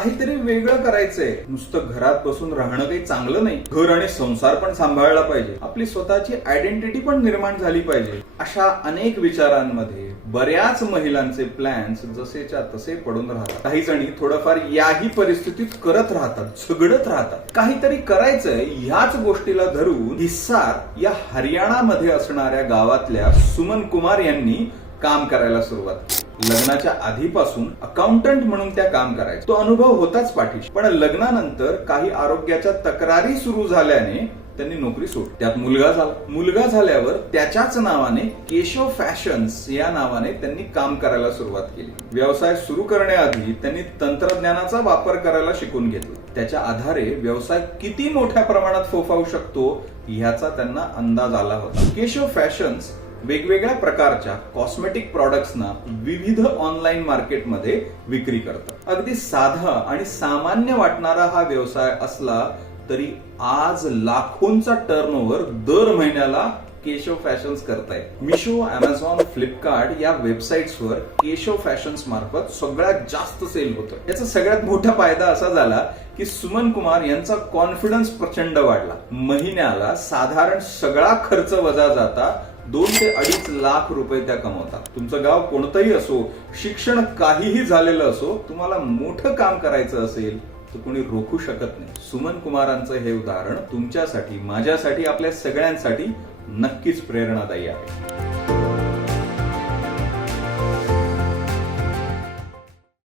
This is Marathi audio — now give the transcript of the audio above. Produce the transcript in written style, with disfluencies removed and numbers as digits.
काहीतरी वेगळं करायचंय. नुसतं घरात बसून राहणं काही चांगलं नाही. घर आणि संसार पण सांभाळला पाहिजे. आपली स्वतःची आयडेंटिटी पण निर्माण झाली पाहिजे. अशा अनेक विचारांमध्ये बऱ्याच महिलांचे प्लॅन्स जसेच्या तसे पडून राहतात. काही जणी थोडंफार याही परिस्थितीत करत राहतात, झगडत राहतात. काहीतरी करायचंय ह्याच गोष्टीला धरून हिसार या हरियाणामध्ये असणाऱ्या गावातल्या सुमन कुमार यांनी काम करायला सुरुवात केली. लग्नाच्या आधीपासून अकाउंटंट म्हणून त्या काम करायच्या. तो अनुभव होताच पाठीशी. पण लग्नानंतर काही आरोग्याच्या तक्रारी सुरू झाल्याने त्यांनी नोकरी सोडली. त्यात मुलगा झाला. मुलगा झाल्यावर त्याच्याच नावाने केशव फॅशन्स या नावाने त्यांनी काम करायला सुरुवात केली. व्यवसाय सुरू करण्याआधी त्यांनी तंत्रज्ञानाचा वापर करायला शिकून घेतला. त्याच्या आधारे व्यवसाय किती मोठ्या प्रमाणात फोफावू शकतो ह्याचा त्यांना अंदाज आला होता. केशव फॅशन्स वेगवेगळ्या प्रकारच्या कॉस्मेटिक प्रॉडक्ट्सना विविध ऑनलाईन मार्केटमध्ये विक्री करतात. अगदी साधा आणि सामान्य वाटणारा हा व्यवसाय असला तरी आज लाखोंचा टर्नओव्हर दर महिन्याला केशव फॅशन्स करतायत. मिशो, अमेझॉन, फ्लिपकार्ट या वेबसाईट्सवर केशव फॅशन्स मार्फत सगळ्यात जास्त सेल होतं. याचा सगळ्यात मोठा फायदा असा झाला की सुमन कुमार यांचा कॉन्फिडन्स प्रचंड वाढला. महिन्याला साधारण सगळा खर्च वजा जाता 2 ते 2.5 लाख रुपये त्या कमवतात. तुमचं गाव कोणतंही असो, शिक्षण काहीही झालेलं असो, तुम्हाला मोठं काम करायचं असेल तर कोणी रोखू शकत नाही. सुमन कुमारांचं हे उदाहरण तुमच्यासाठी, माझ्यासाठी, आपल्या सगळ्यांसाठी नक्कीच प्रेरणादायी आहे.